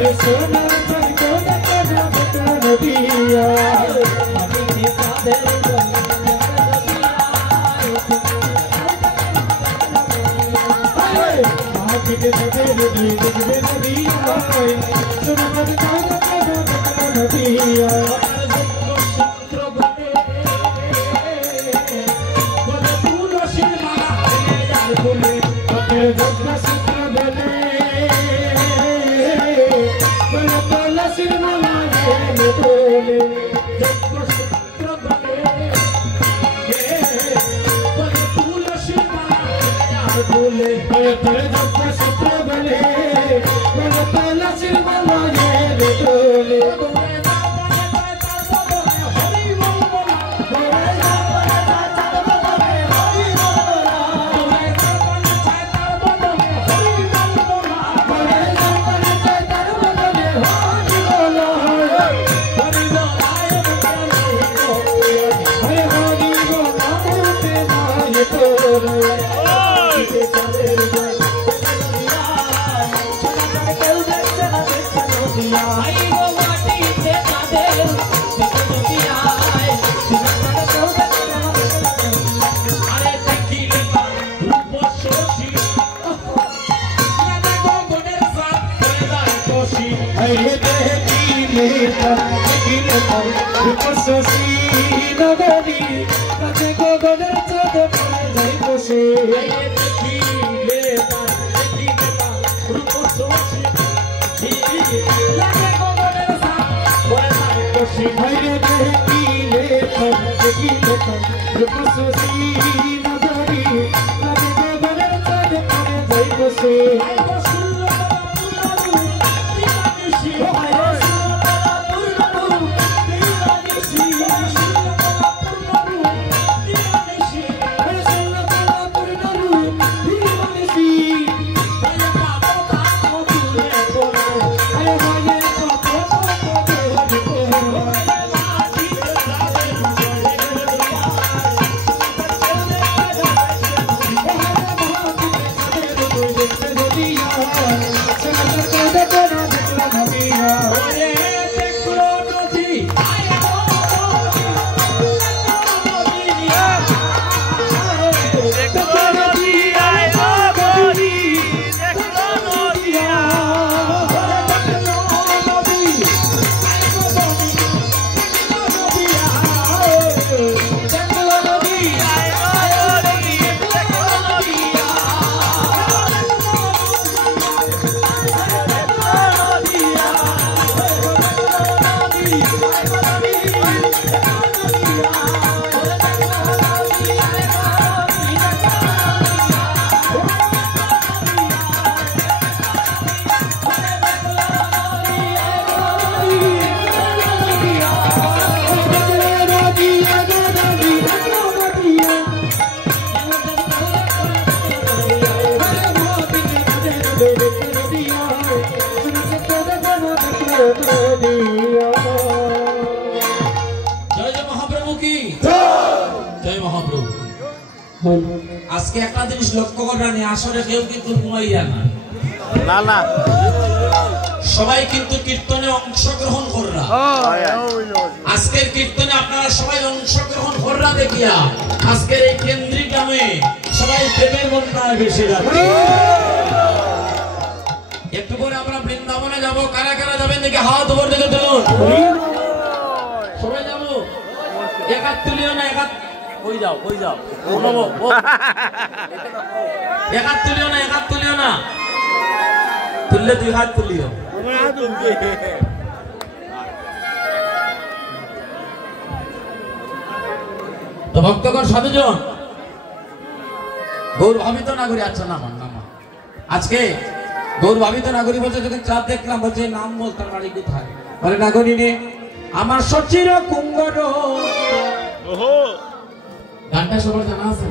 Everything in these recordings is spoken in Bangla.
अरे सोना को देखना नदिया माटी के चादर माटी के चादर नदिया सोना को देखना नदिया আজকে একটা জিনিস লক্ষ্য করবেন, আসলে কেউ কিন্তু ঘুমাইয়া না, না না সবাই কিন্তু কীর্তনে অংশগ্রহণ কররা। আজকের কীর্তনে আপনারা সবাই অংশগ্রহণ কররা দেখিয়া আজকের এই কেন্দ্রিক গ্রামে সবাই প্রেমের বন্যায় ভেসে যাচ্ছে। একটু পরে আমরা বৃন্দাবনে যাব, কারা কারা যাবেন দেখে হাত উপর দিকে তুলুন। সবাই যাবো, একাত তুলিও না, একাত কই যাও একাত তুলিও না, একাত তুলিও না, তুললে দুই হাত তুলিও। তো ভক্তগণ সাধুজন গৌরভাবিত নাগরী, আচ্ছা নাম আজকে গৌরভাবিত নাগরী বলছে, যখন চাঁদ দেখলাম বলছে নাম বল, তার বাড়ি কোথায়? বলে নাগরী রে আমার সচির কুঙ্গর। গানটা সবার জানা আছে?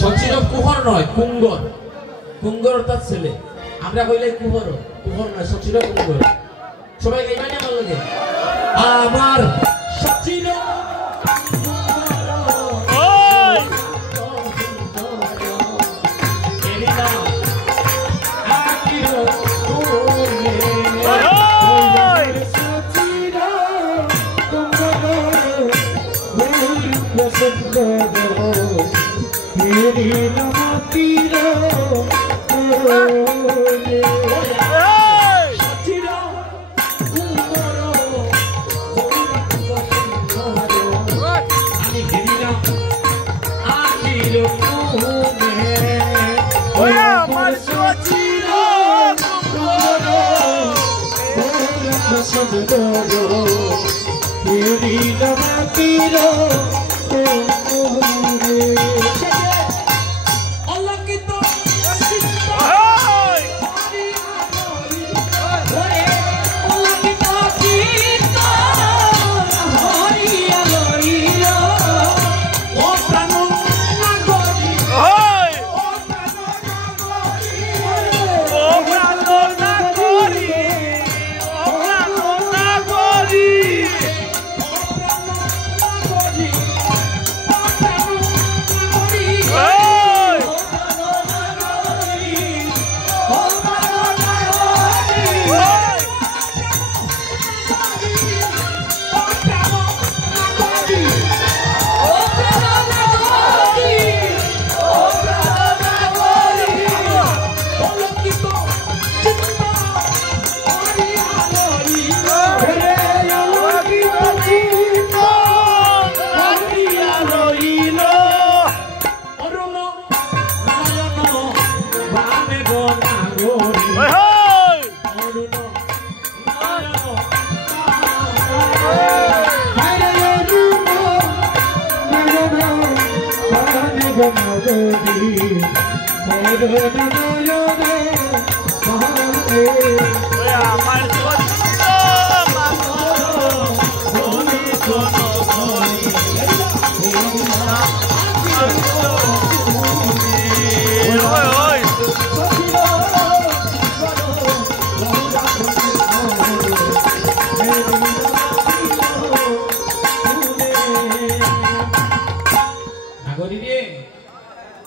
সচির কুহর নয়, কুঙ্গর। কুঙ্গর তার ছেলে, আমরা কইলে কুহর, কুহর নয়, সচির কুঙ্গর। সবাই এই গানটা বললো যে আমার সচির Oh तेरी नमकीर तेरी नमकीर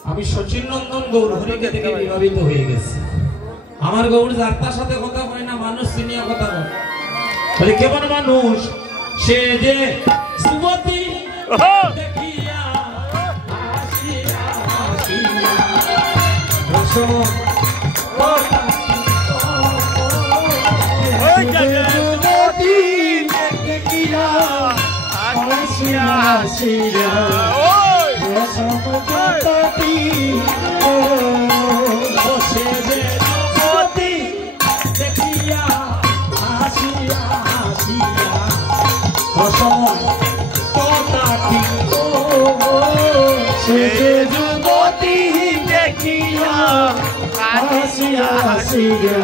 আমি সচিন নন্দন গৌর হরিকে থেকে বিবাহিত হয়ে গেছি। আমার গৌর যাত্রার সাথে কথা হয় না, মানুষ চিনিয়া কথা বলে। বলে কেমন মানুষ সে যে যুবতী দেখিয়া হাসিয়া হাসিয়া রসম যুবতী দেখিয়া হাসিয়া হাসিয়া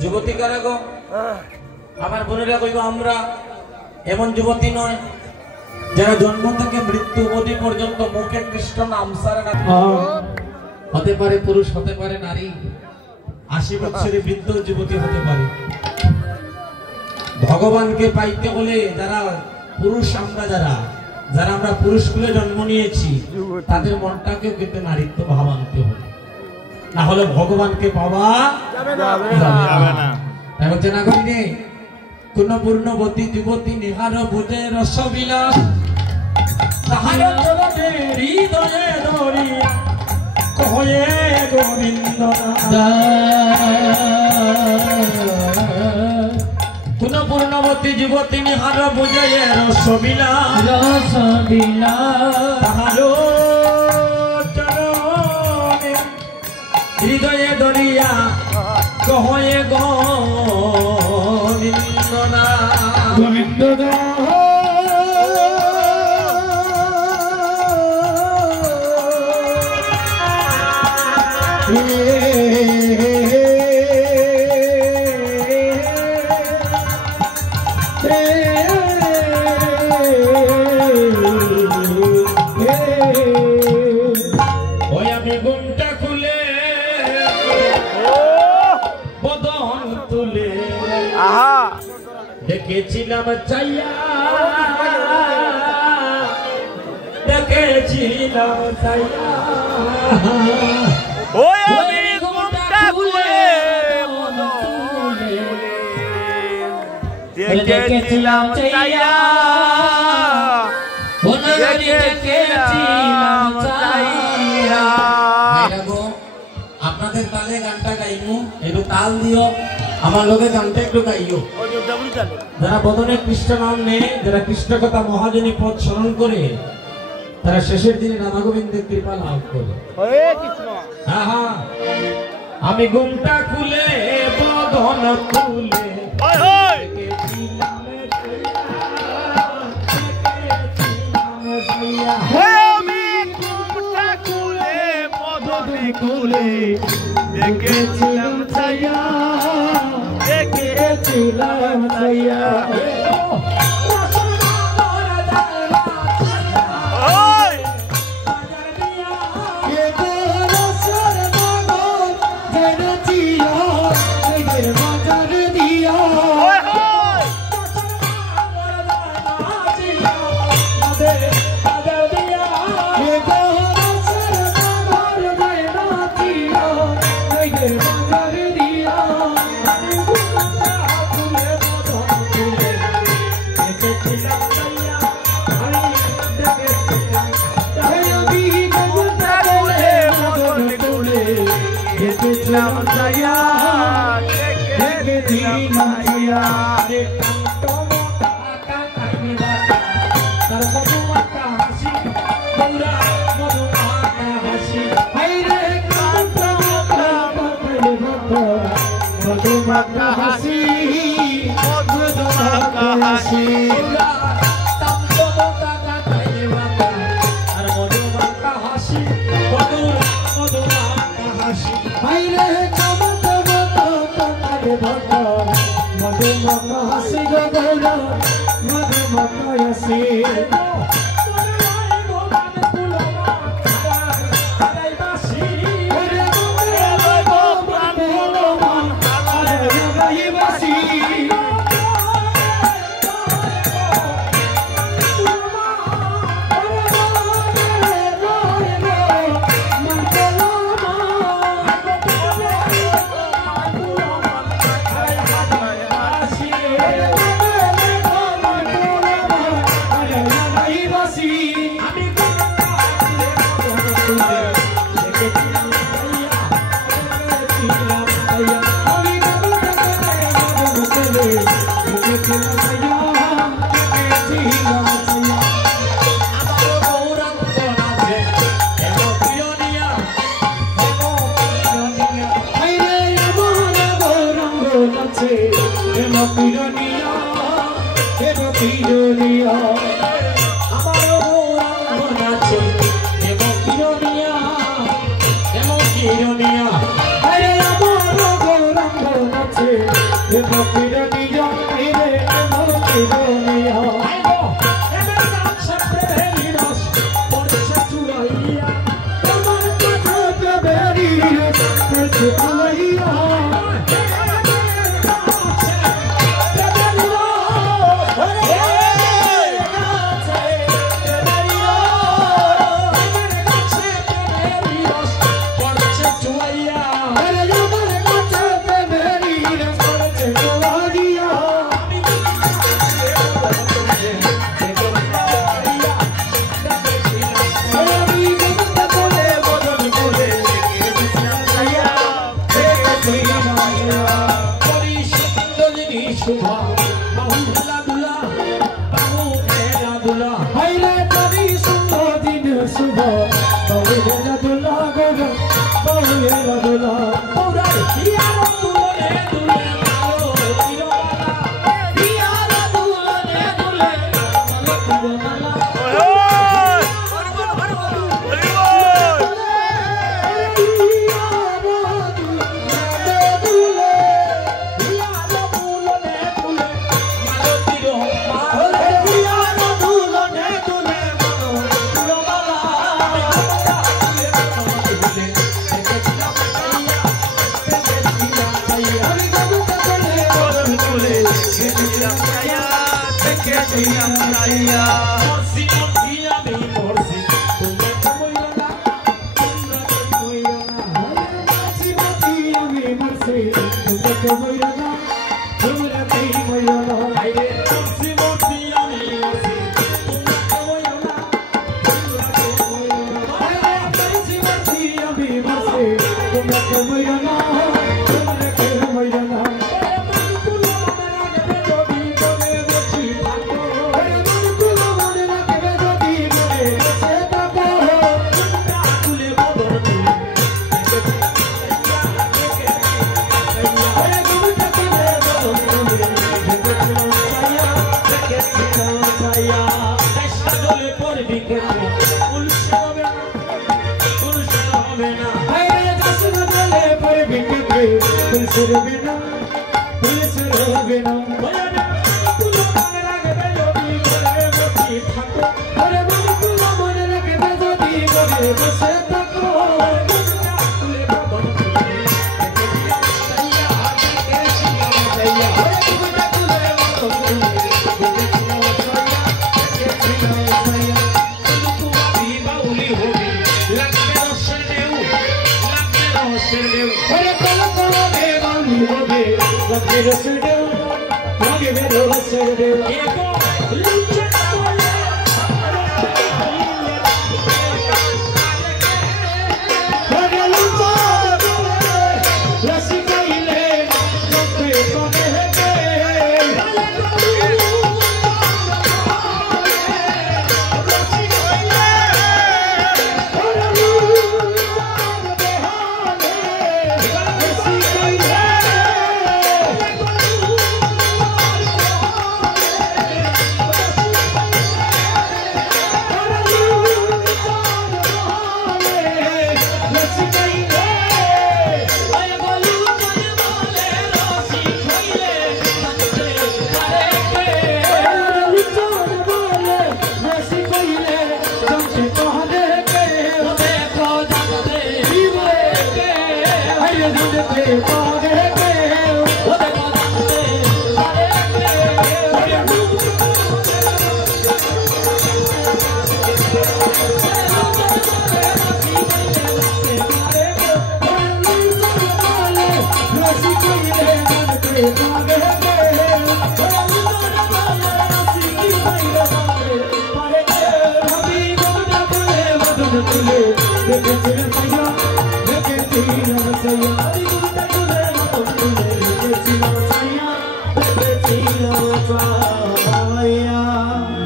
যুবতী কারা গো? আমার বোনেরা কইব আমরা এমন যুবতী নয় যারা জন্ম থেকে মৃত্যু অবধি পর্যন্ত মুখে কৃষ্ণ নাম ছাড়া হতে পারে পুরুষ, হতে পারে নারী, 80 বছরের বৃদ্ধ যুবতী হতে পারে। ভগবানকে পাইতে হলে যারা পুরুষ, যারা আমরা পুরুষ কুলে জন্ম নিয়েছি, তাদের মনটাকেও কিন্তু নারীত্ব ভাব আনতে হবে, না হলে ভগবানকে পাওয়া যাবে না। তাই বলছে না কবি রে, কোন পূর্ণবতী যুবতী নিহার বুঝে রসবিলাস, তাহার চরণে হৃদয়ে ধরি কহে গোবিন্দ পূর্ণবতী যুবতী নিহার বুঝাইয়ে রসবিলা তাহারো চরণে হৃদয়ে দরিয়া কহয়ে গোবিন্দনা গোবিন্দনা ওই আমি ঘুমটা খুলে বদন তুলে দেখেছিলাম চাইয়া দেখেছিলাম চাইয়া ওই আমি ঘুমটা খুলে দেখেছিলাম চাইয়া আপনাদের তালে গানটা গাইবো একটু তাল দিও আমার লোকে গানটা একটু গাইও যারা বদনে কৃষ্ণ নাম নেই যারা কৃষ্ণ কথা মহাজনী পদ স্মরণ করে তারা শেষের দিনে রাধা গোবিন্দের কৃপা লাভ করে হ্যাঁ হ্যাঁ আমি ঘুমটা খুলে বদন খুলে দেখেছিলাম ছায়া দেখেছিলাম ছায়া দুলা হাইরে তুমি সুন্দর দিন শুভ বাউয়ের দুলা গো বাউয়ের দুলা পৌরার হিয়ার দুলনে দুলে মালো তিরমালা হিয়ার দুলনে দুলে মালো তিরমালা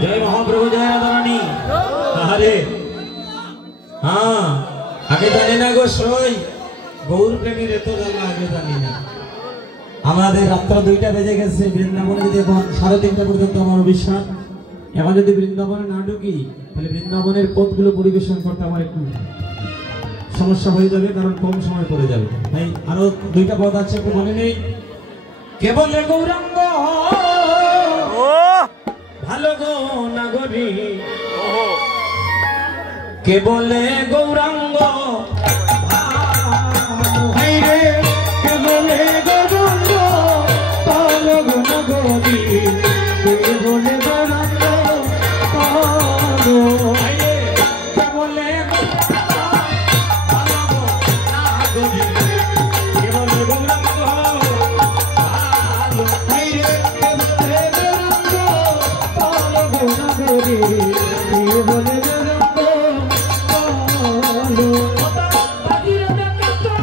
जय महाप्रभु जय राधारानी अरे हाँ आगे जाने ना गो सोई गौर प्रेमी रेतो जाना आगे जानी ना আমাদের রাত্র 2টা বেজে গেছে বৃন্দাবনে যদি এখন 3:30 পর্যন্ত আমার বিশ্বাস এখন যদি বৃন্দাবনে না ঢুকি তাহলে বৃন্দাবনের পথগুলো পরিবেশন করতে আমার একটু সমস্যা হয়ে যাবে কারণ কম সময় পড়ে যাবে তাই আরো 2টা পথ আছে একটু মনে নেই কেবল গৌরাঙ্গ ভালো গো নাগরী কেবলে গৌরাঙ্গ হাইরে কেবলে গৌরাঙ্গ ভালো গো নাগরী কেবলে গৌরাঙ্গ ভালো হাইরে কেবলে ভালো গো নাগরী কেবলে গৌরাঙ্গ ভালো হাইরে কেবলে গৌরাঙ্গ ভালো গো নাগরী কেবলে গৌরাঙ্গ ভালো বাহিরে দেখে তো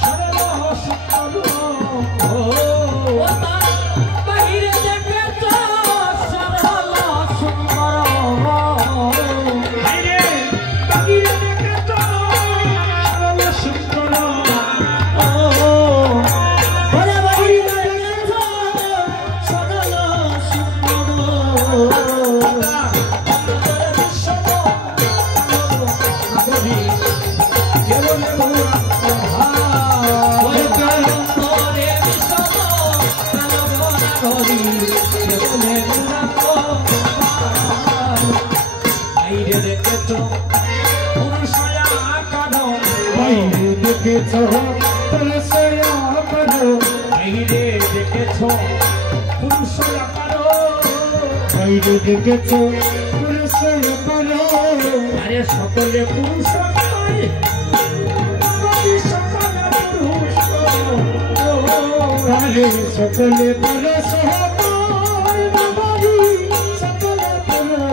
সরল দেখেছো পুরুষয়া করো বাইরে দেখেছো পুরুষয়া করো বাইরে দেখেছো পুরুষয়া করো আরে সকলে পুরুষ নয় সকলে পুরুষ আরে সকলে পুরুষ বাবারি সকলে পুরুষ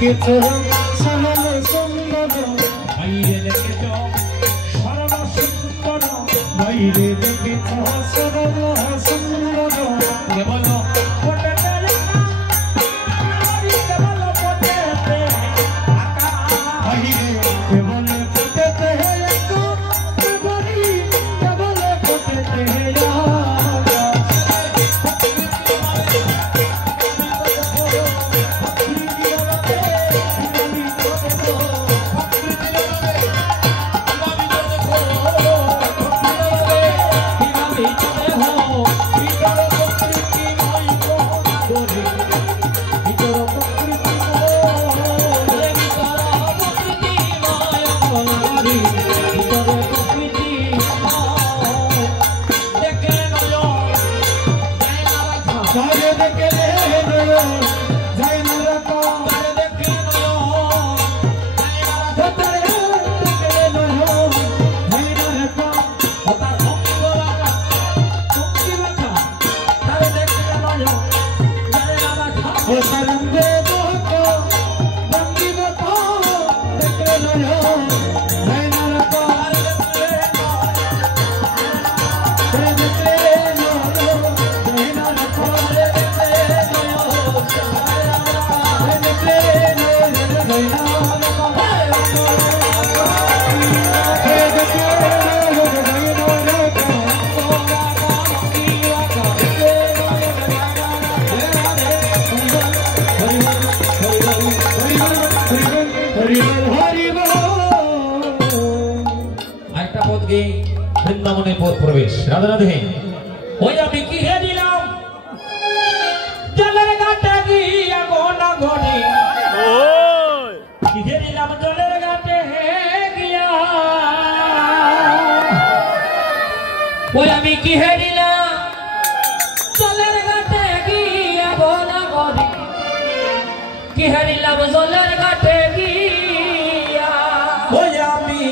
দেখেছো সরল সুন্দর বাইরে দেখেছো সরল সুন্দর বাইরে দেখেছো সরল সুন্দর কেবল পটেতে কেবল পটেতে বাইরে কেবল পটেতে কেবল পটেতে একটা পথ গিয়ে বৃন্দাবনের পথ প্রবেশ রাধে রাধে ওই আমি কি হে দিলাম জলের ঘাটে গিয়া গোনা গনি কি হে দিলাম জলের ঘাটে গিয়া ওই আমি কি হে দিলাম জলের ঘাটে গিয়া গোনা গনি কি হে দিলাম জলের ঘাটে গিয়া ওই আমি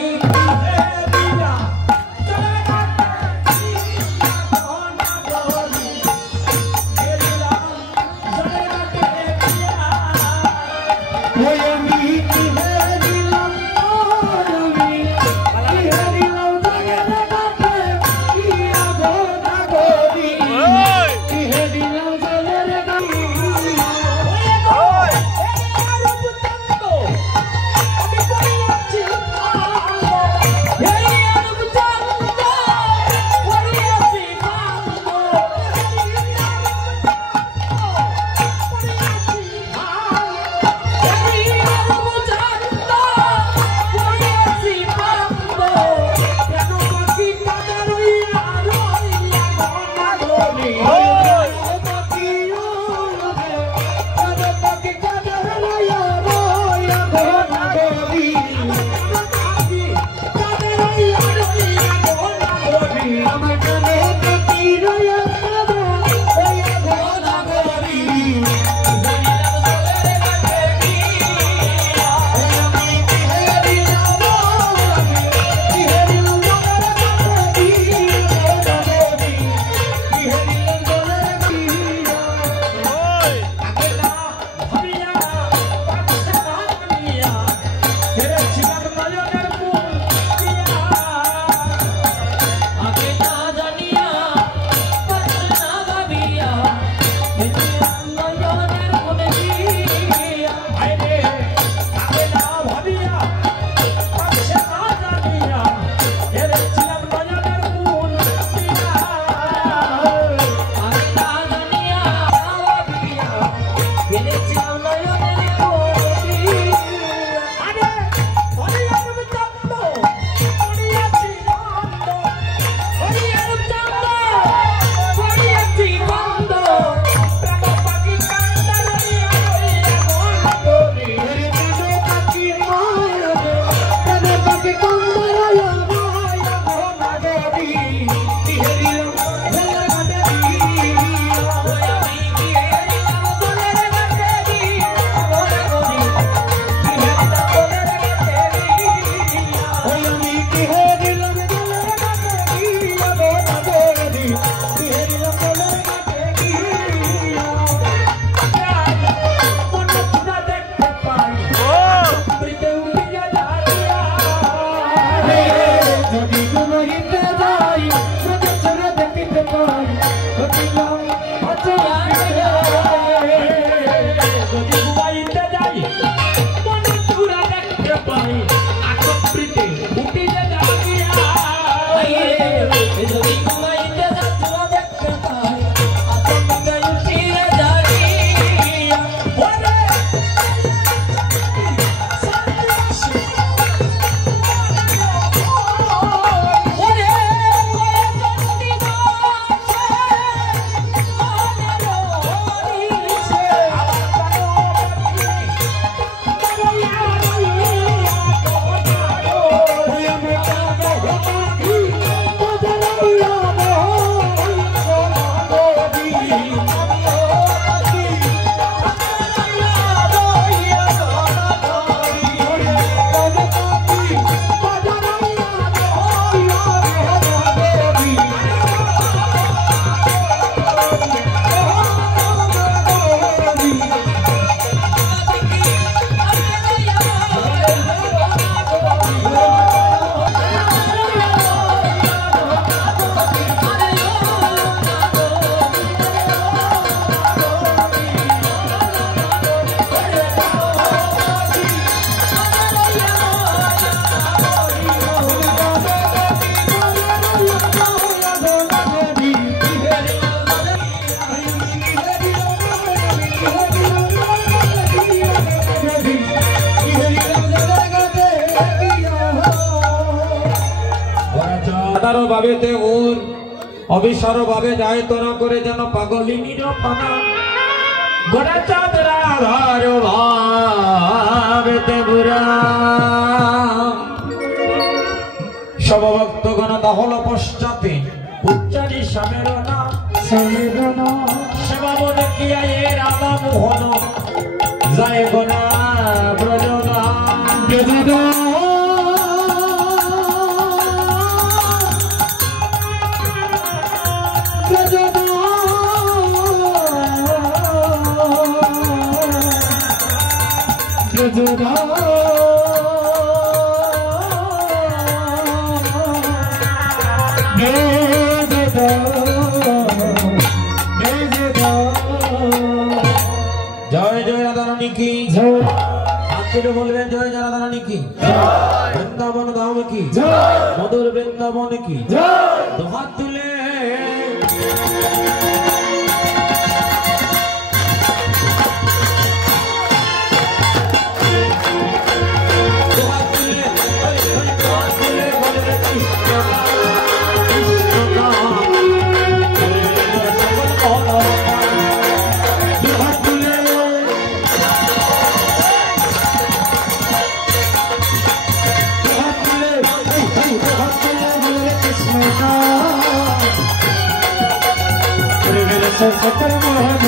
ভাবেতে ওর অবিসার ভাবে যায় তোরা করে যেন পাগলিনীর পানা গোড়া চাঁদরা ঘর ভাবেতে বুড়া সব ভক্তগণ তাহল পশ্চাতে উচ্চারি স্বামীর নাম সেবা মনে কি আয়ে রামা মোহন জয় গোনা ব্রজগা জয় জয় রাধা রানী কি আজকে বলবেন জয় জয় রাধা রানী কি বৃন্দাবন ধাম কি মধুর বৃন্দাবন কি হাত তুলে सकल मोहन